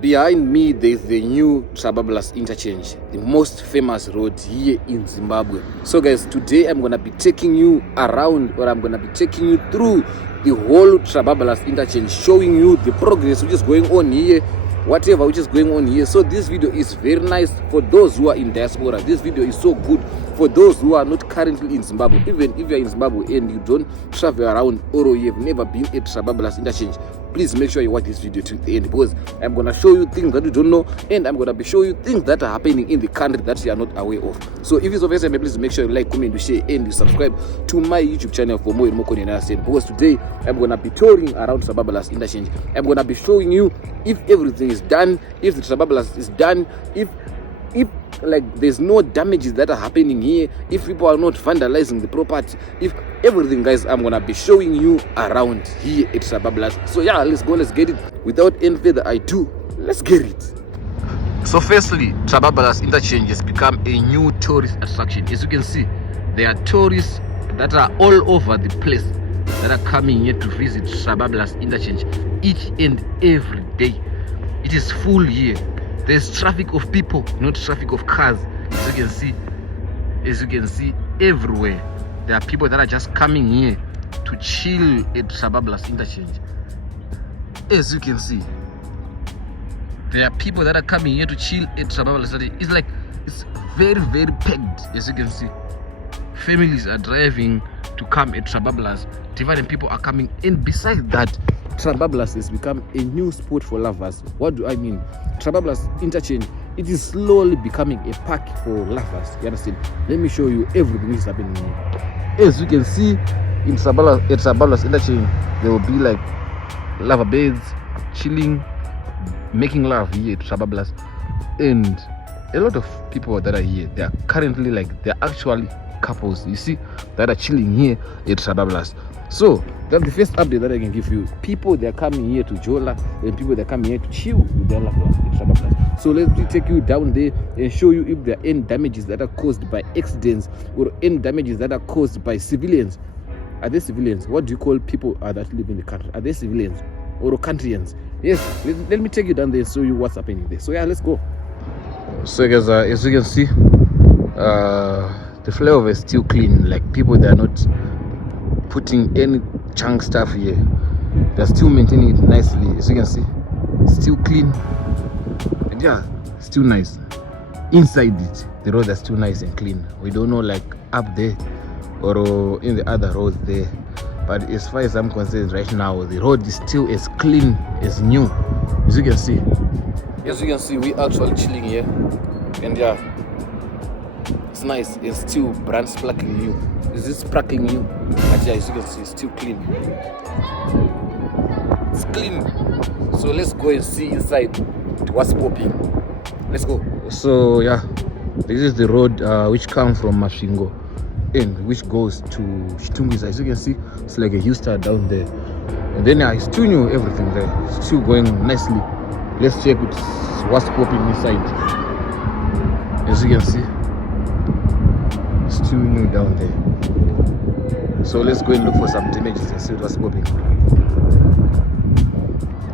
Behind me, there's the new Trabablas interchange, the most famous road here in Zimbabwe. So guys, today I'm gonna be taking you around, or I'm gonna be taking you through the whole Trabablas interchange, showing you the progress which is going on here, whatever which is going on here. So this video is very nice for those who are in diaspora. This video is so good for those who are not currently in Zimbabwe. Even if you're in Zimbabwe and you don't travel around, or you have never been at Trabablas interchange, please make sure you watch this video to the end, because I'm gonna show you things that you don't know, and I'm gonna be showing you things that are happening in the country that you are not aware of. So if it's of your time, please make sure you like, comment, you share, and you subscribe to my YouTube channel for more and more content. Because today I'm gonna be touring around Trabablas interchange. I'm gonna be showing you if everything is done, if the Trabablas is done, if like there's no damages that are happening here, if people are not vandalizing the property, if everything, guys, I'm gonna be showing you around here at Trabablas. So yeah, let's go, let's get it. Without any further ado, let's get it. So firstly, Trabablas interchange has become a new tourist attraction. As you can see, there are tourists that are all over the place that are coming here to visit Trabablas interchange each and every day. It is full here. There's traffic of people, not traffic of cars. As you can see everywhere, there are people that are just coming here to chill at Trabablas interchange. As you can see, there are people that are coming here to chill at Trabablas interchange. It's very, very packed. As you can see, families are driving to come at Trabablas. Different people are coming. And besides that, Trabablas has become a new spot for lovers. What do I mean? Trabablas interchange, it is slowly becoming a park for lovers. You understand? Let me show you everything which is happening here. As you can see, in Trabablas interchange, there will be like lover beds, chilling, making love here at Trabablas. And a lot of people that are here, they are currently they're actually couples, you see, that are chilling here at Trabablas. So that's the first update that I can give you. People, they're coming here to Jola, and people, they're coming here to chill with their loved ones at Trabablas. So let's take you down there and show you if there are any damages that are caused by accidents, or any damages that are caused by civilians. Are they civilians? What do you call people that live in the country? Are they civilians or countryans? Yes, let me take you down there and show you what's happening there. So yeah, let's go. So guys, as you can see, the flyover is still clean. Like, people, they are not putting any junk stuff here. They're still maintaining it nicely. As you can see, it's still clean, and yeah, still nice. Inside it, the roads are still nice and clean. We don't know like up there or in the other roads there, but as far as I'm concerned right now, the road is still as clean as new. As you can see, we actually chilling here, and yeah, it's nice. It's still brand sparkling new. Is this sparkling new? But yeah, as you can see, it's still clean. It's clean. So let's go and see inside what's popping. Let's go. So yeah, this is the road which comes from Masvingo and which goes to Chitungwiza. As you can see, it's like a U-star down there. And then it's still new, everything there. It's still going nicely. Let's check what's popping inside. As you can see, still new down there. So let's go and look for some damages and see what's popping.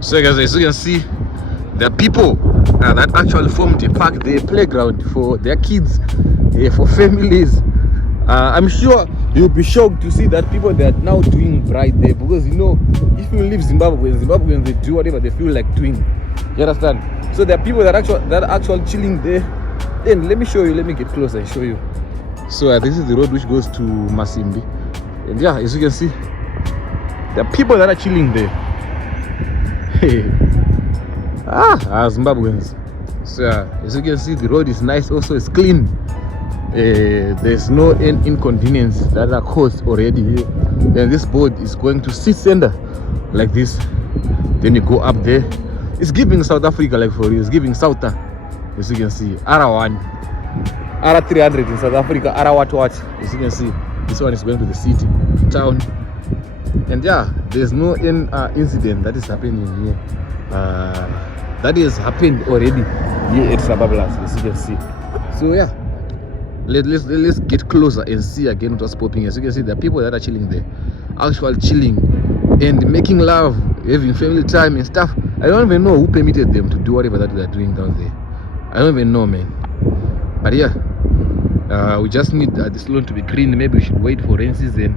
So guys, as you can see, there are people that actually formed a park, the playground for their kids, for families. I'm sure you'll be shocked to see that people, they are now doing right there, because you know, if you leave Zimbabweans, they do whatever they feel like doing. You understand? So there are people that are actually chilling there. Then let me show you. Let me get closer and show you. So this is the road which goes to Masimbi, and yeah, as you can see, there are people that are chilling there. Hey, Zimbabweans. So yeah, as you can see, the road is nice. Also, it's clean. There's no inconvenience that are caused already here. Then this board is going to city center like this. Then you go up there. It's giving South Africa, like for real. It's giving South. As you can see, R1. R300 in South Africa, R what. As you can see, this one is going to the city, town. And yeah, there's no incident that is happening here. That has happened already here at Trabablas, as you can see. So yeah, let's get closer and see again what's popping. As you can see, there are people that are chilling there, actually chilling and making love, having family time and stuff. I don't even know who permitted them to do whatever that they're doing down there. I don't even know, man. But yeah, we just need this lawn to be green. Maybe we should wait for rain season.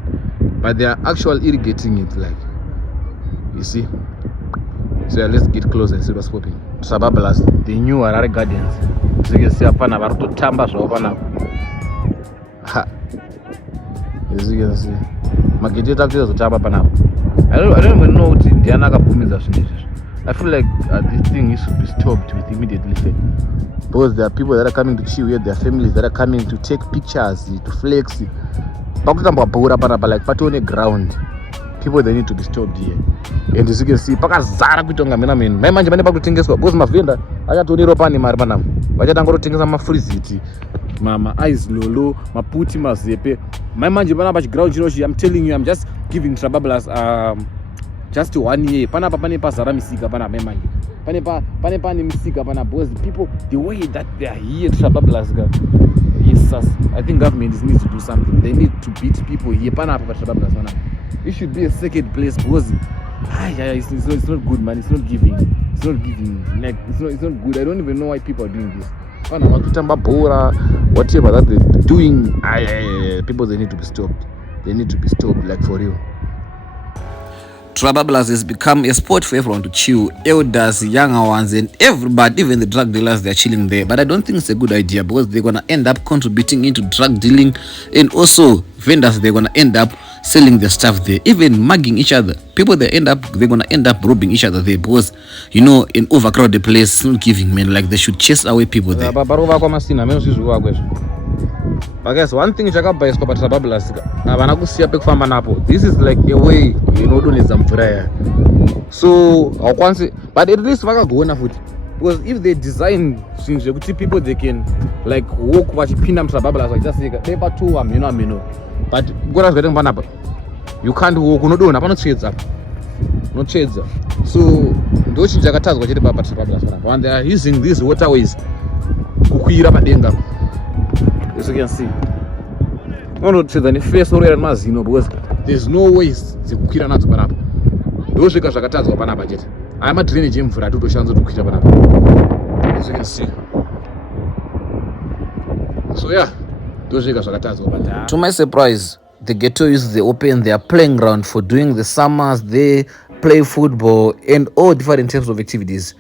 But they are actually irrigating it, like, you see. So yeah, let's get close and see what's popping. Trabablas, the new Harare Gardens. So you can see apana baruto tamba so apana. As you can see, mageti takuita zotamba pana. I don't even know what Indiana kabhumiza zvinhu izvi. I feel like this thing needs to be stopped with immediately effect. Because there are people that are coming to chill here, there are families that are coming to take pictures, to flex. Pakutamba bhora panapa, like patone ground. People, they need to be stopped here. And as you can see, pakazara kuitonga mena men. Mai manje pane pakutengeswa because mavenda achatonero pane mari panapa. Vachatangotengesa mafriziti, mama ice lolo, maputi mazepe. Mai manje panapa chiground chinochi, I'm telling you, I'm just giving Trabablas just 1 year. Panapa pane pazara misika pana mai manje. Pane misika pana because people, the way that they are here Trabablas, yes, I think government needs to do something. They need to beat people here. Panapa Trabablas pana. It should be a second place because it's not good, man. It's not giving. Like it's not good. I don't even know why people are doing this. Whatever that they're doing, people, they need to be stopped. They need to be stopped, like, for real. Trabablas has become a spot for everyone to chill. Elders, younger ones, and everybody, even the drug dealers, they're chilling there. But I don't think it's a good idea because they're gonna end up contributing into drug dealing, and also vendors, they're gonna end up selling their stuff there, even mugging each other. People, they're gonna end up robbing each other there because, you know, in overcrowded place, it's not giving, man. Like, they should chase away people there. But guys, one thing chakabaiswa paTrabablas, havana kusiya pekufamba napo. This is like a way inodonhedza mvura ya. So haukwanisi, but at least vakagona futi, because if they design things zvekuti people, they can like walk vachipinda muTrabablas vachaseka dai patowa mhino. But kukora zvakaita panapa, you can't walk, unodonha panotsvedza, unotsvedza. So ndo chinhu chakatadzwa chete paTrabablas panapa, and they are using these waterways kukwira padenga. As you can see, unotsvedza nefesi orera nemazino because there's no ways dzekukwira nadzo panapa. Ndosvika zvakatadzwa panapa chete. Aya madrainage emvura atotoshandisa kukwira panapa. As you can see. So yeah, ndosvika zvakatadzwa panapa. To my surprise, the Ghetto is the open their playing ground for doing the summers. They play football and all different types of activities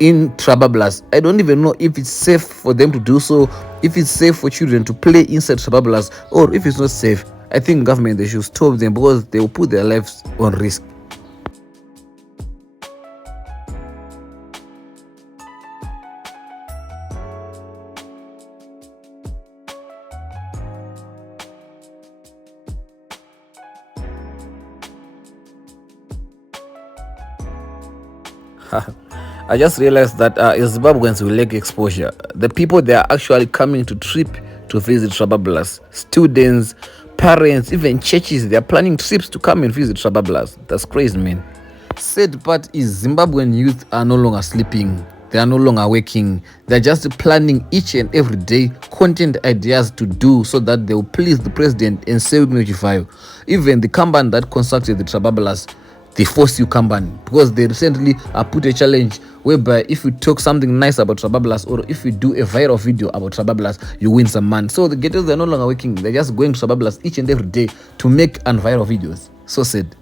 in Trabablas. I don't even know if it's safe for them to do so, if it's safe for children to play inside Trabablas, or if it's not safe. I think government, they should stop them because they will put their lives on risk. I just realized that Zimbabweans will lack exposure. The people, they are actually coming to trip to visit Trabablas. Students, parents, even churches, they are planning trips to come and visit Trabablas. That's crazy, man. Sad part is Zimbabwean youth are no longer sleeping. They are no longer working. They're just planning each and every day content ideas to do so that they will please the president and say Ignotify. Even the company that constructed the Trabablas, they force you company because they recently put a challenge whereby if you talk something nice about Trabablas or if you do a viral video about Trabablas, you win some money. So the Ghettos, they're no longer working. They're just going to Trabablas each and every day to make viral videos. So sad.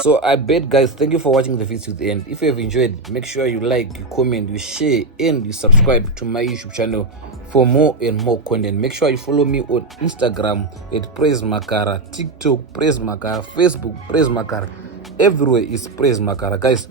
So I bet, guys, thank you for watching the video to the end. If you have enjoyed, make sure you like, you comment, you share, and you subscribe to my YouTube channel for more and more content. Make sure you follow me on Instagram at Praise Makara, TikTok Praise Makara, Facebook Praise Makara. Everywhere is Praise Makara. Guys,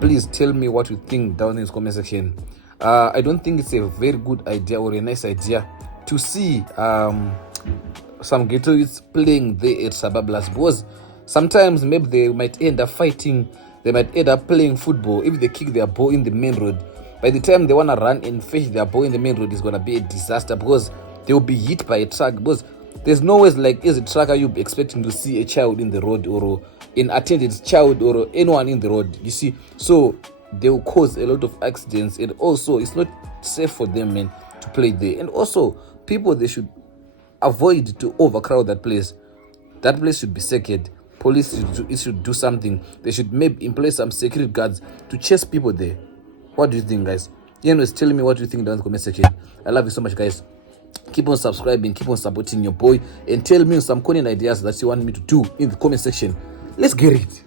please tell me what you think down in the comment section. I don't think it's a very good idea or a nice idea to see some Ghetto youths playing there at Trabablas because sometimes maybe they might end up fighting, they might end up playing football. If they kick their ball in the main road, by the time they want to run and fetch their ball in the main road, it's going to be a disaster because they will be hit by a truck. Because there's no ways, like, as a trucker, you'll be expecting to see a child in the road or an attended child or anyone in the road, you see. So they will cause a lot of accidents, and also it's not safe for them, man, to play there. And also people, they should avoid to overcrowd that place. That place should be sacred. police should do something. They should maybe employ some security guards to chase people there. What do you think, guys? Is telling me what you think down in the comment section. I love you so much, guys. Keep on subscribing, keep on supporting your boy, and tell me some content ideas that you want me to do in the comment section. Let's get it.